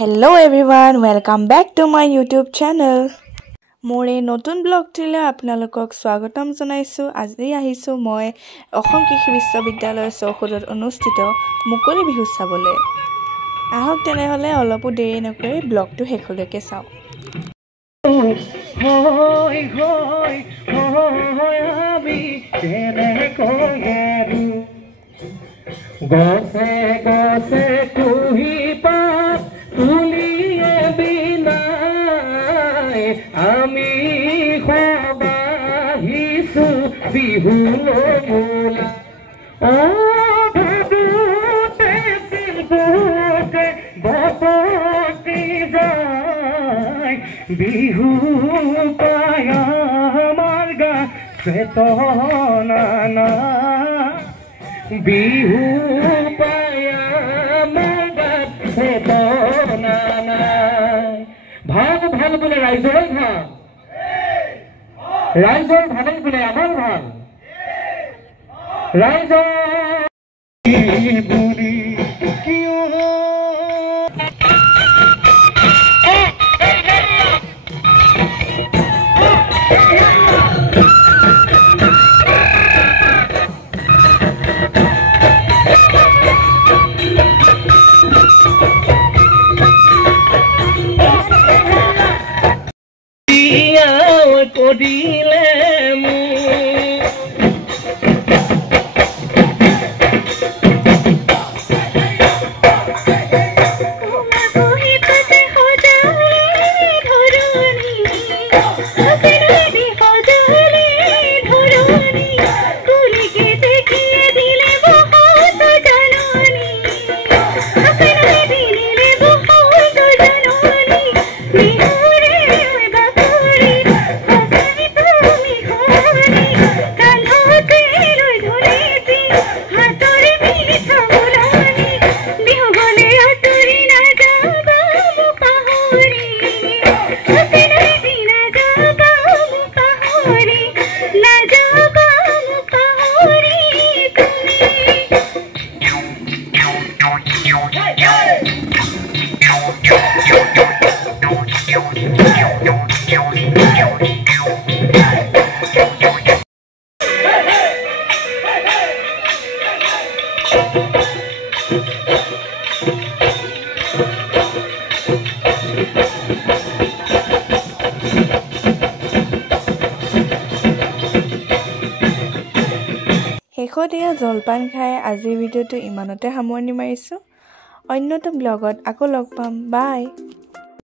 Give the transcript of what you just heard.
Hello everyone, welcome back to my YouTube channel. মোৰ এই নতুন ব্লগটিলৈ আপোনালোকক স্বাগতম জনাইছো। আজি আহিছো মই অসম কৃষি বিশ্ববিদ্যালয়ৰ চৌহদত অনুষ্ঠিত মুকলি বিহু চাবলৈ। আহক তেনেহলে অলপো দেৰি নকৰি ব্লগটো শেষলৈকে চাওক। হয় হয় হয় আমি তেনে কয়েৰু গছে গছে কুহি পাত তুলিয়ে বিনাই আমি সবাহিছো বিহু মোলা ও ভাদুতে শিল্পকে বসতি যায় বিহু পায় আমার গা চেতনা বিহু পায় আমার গা চেতনা ভাল ভাল বলে ৰাইজৰ ভাল ৰাইজৰ ভালেই বলে আমাৰ ভাল ৰাইজৰ বুড়ি কিয় দিলে শেষত এয়া জলপান খাই আজিৰ ভিডিঅ'টো ইমানতে সামৰণি মাৰিছো। অন্যটো ব্লগত আকৌ লগ পাম। বাই।